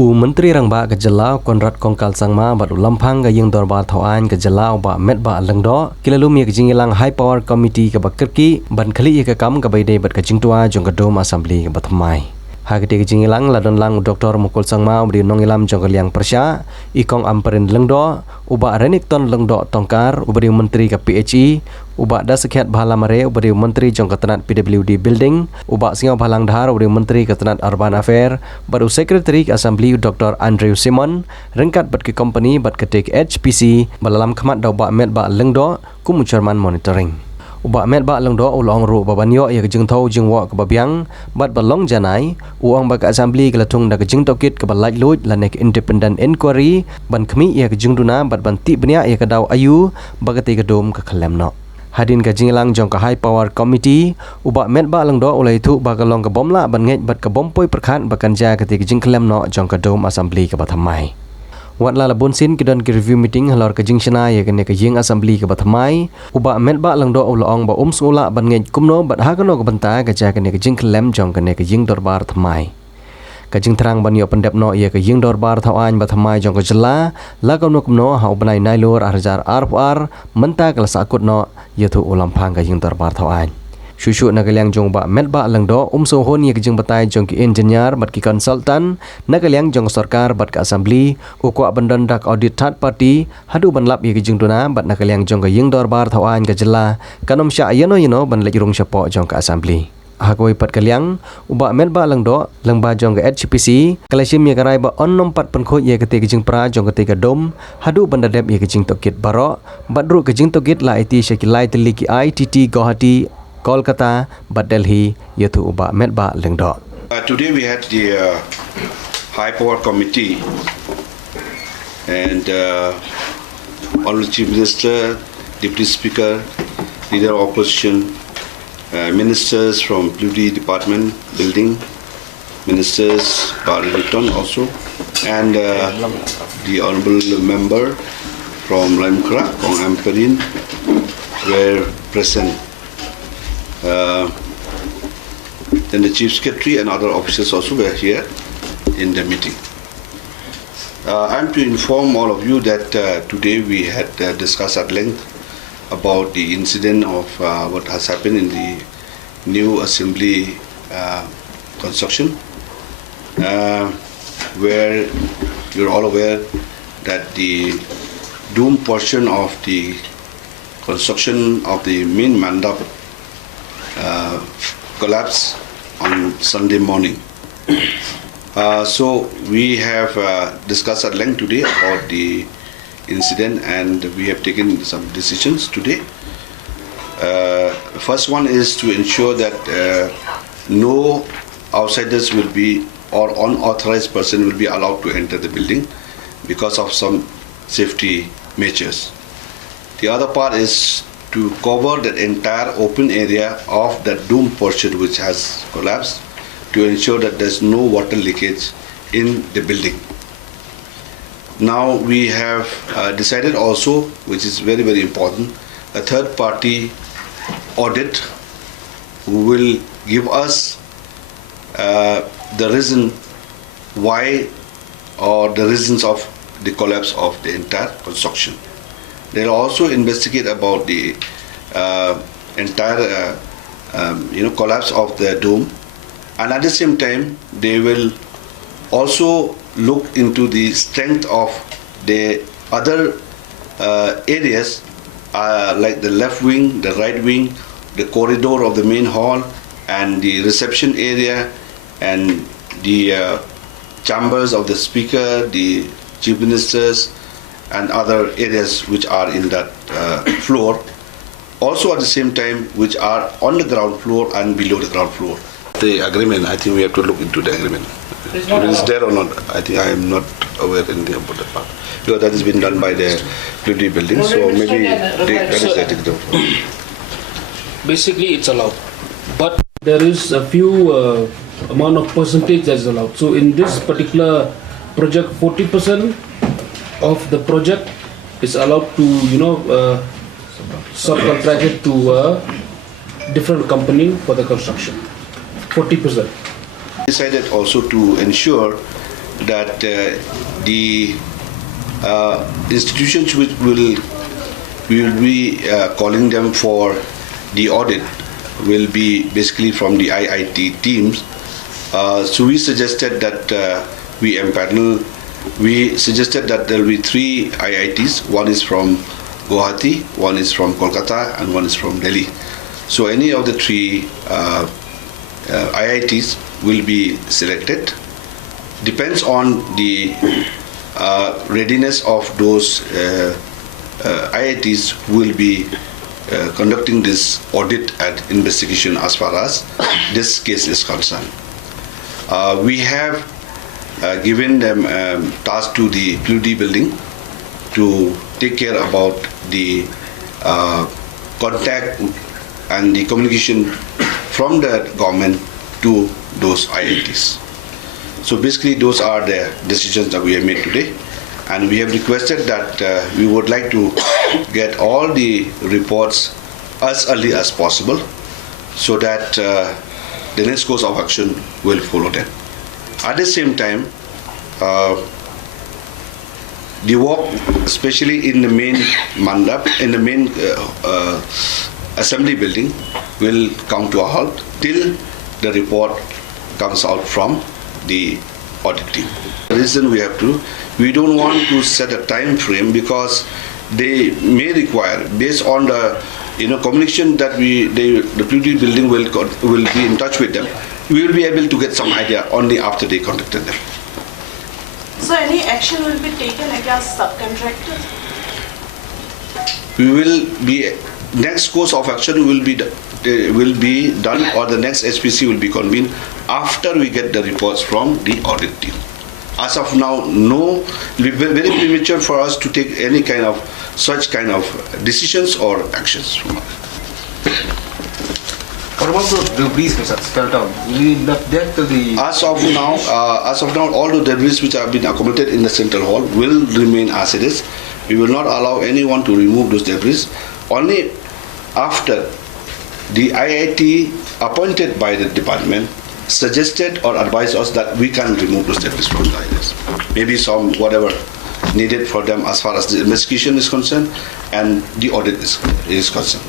Menteri Rangba ke Jelau Konrad Kongkal Sangma bat ulampang ke yang dorbar thawan ke Jelau ba met ba lengdo kilalumi ke jingilang high power committee ke bakerki ban khali ke kam ke baide bat ke jingtua jong ke dom assembly ke batmai hagde ke jingilang ladon lang Dr. Mukul Sangma beri nongilam jong ke liang persya ikong amperin lengdo uba renik ton lengdo tongkar ubari menteri ke PHE uba dasekhat bhala mare ubari menteri jong ke tenat PWD building uba singau bhalang dhar ubari menteri ke tenat urban affair baru sekretari ke assembly Dr. Andrew Simon rengkat bat ke company bat ke tek HPC balalam khmat da uba met ba lengdo kum chairman monitoring uba met ba lengdo ulong ru babanyo ya ke jingthau jingwa ke babiang bat balong janai uang ba ke assembly ke latung da ke Jingtohkit ke balaj lut lanek independent inquiry ban khmi ya ke jingduna bat ban ti bnia ya ke daw ayu bagati ke dom ke khalemno hadin ke jinglang jong ke high power committee uba met ba lengdo ulai thu ba ke long ke bomla ban ngej bat ke bompoi perkhat bakan ja ke ti ke jingklemno jong ke dom assembly ke bathamai wat la bonsin kidon ke review meeting halor ke jingshana ya ke ne ke jing assembly ke bathamai uba met ba lengdo ulong ba sula ban ngej kumno bat ha kono ke benta ke ja ke ne ke jingklem jong ke ne ke jing dorbar thamai ke jing terang ban yo Pyndep no ya ke jing dorbar thawan bathamai jong ke jela la kono kumno ha banai nailor arjar arpar menta ke sakut no ya thu ulampang ke jing dorbar thawan Shushu nagaliang jong ba met ba lengdo sohon ye jing batai jong ki engineer bat ki consultant nagaliang jong sarkar bat ka assembly ukwa bandan dak audit third party hadu ban lap ye jing tuna bat nagaliang jong ka ying dorbar thawan ka jela kanom sha yeno ban lej rung chapo jong ka assembly hakoi pat kaliang uba met ba lengdo lengba jong ka HPC kalashim ye karai ba onnom pat Pynkhuid ye kete Jingpra jong kete ka dom hadu bandadep ye Jingtohkit baro badru ke Jingtohkit la IT shakilai tili ki ITT Guwahati Kolkata, but Delhi, yaitu uba met ba lengdo. Today we had the High Power Committee and Honorable Chief Minister, Deputy Speaker, Leader of Opposition, Ministers from PWD Department, Building, Ministers, Barrington also, and the Honorable Member from Limkra, Kong Amperin, were present. Then the Chief Secretary and other officers also were here in the meeting. I'm to inform all of you that today we had discussed at length about the incident of what has happened in the new assembly construction, where you're all aware that the dome portion of the construction of the main mandap collapsed on Sunday morning. So we have discussed at length today about the incident and we have taken some decisions today. First one is to ensure that no outsiders will be or unauthorized person will be allowed to enter the building because of some safety measures. The other part is to cover the entire open area of the dome portion which has collapsed to ensure that there's no water leakage in the building. Now we have decided also, which is very, very important, a third party audit who will give us the reason why or the reasons of the collapse of the entire construction. They'll also investigate about the entire collapse of the dome, and at the same time they will also look into the strength of the other areas like the left wing, the right wing, the corridor of the main hall and the reception area and the chambers of the speaker, the chief ministers and other areas which are in that floor, also at the same time which are on the ground floor and below the ground floor. The agreement, I think we have to look into the agreement. If it's there or not, I think I am not aware anything about that part. Because that has been done by the PWD building, so maybe that is ethical. Basically it's allowed, but there is a few amount of percentage that is allowed. So in this particular project, 40% of the project is allowed to subcontract it to a different company for the construction. 40%. Decided also to ensure that the institutions which we will be calling them for the audit will be basically from the IIT teams. So we suggested that we empanel. We suggested that there will be 3 IITs. One is from Guwahati, one is from Kolkata, and one is from Delhi. So any of the 3 IITs will be selected. Depends on the readiness of those IITs who will be conducting this audit and investigation as far as this case is concerned. We have given them task to the PUD building to take care about the contact and the communication from the government to those IITs. So basically those are the decisions that we have made today, and we have requested that we would like to get all the reports as early as possible so that the next course of action will follow them. At the same time, the work, especially in the main mandap, in the main assembly building, will come to a halt till the report comes out from the audit team. The reason we don't want to set a time frame because they may require, based on the communication that the PUD building will be in touch with them, we will be able to get some idea only after they contacted them. So any action will be taken against subcontractors? Next course of action will be done, or the next HPC will be convened after we get the reports from the audit team. As of now, no, it will be very premature for us to take any kind of such kind of decisions or actions. What about those debris which are spelled out? Will you left that to the... As of now, all the debris which have been accumulated in the central hall will remain as it is. We will not allow anyone to remove those debris. Only after the IIT appointed by the department suggested or advised us that we can remove those debris from the IITs. Maybe some whatever needed for them as far as the investigation is concerned and the audit is concerned.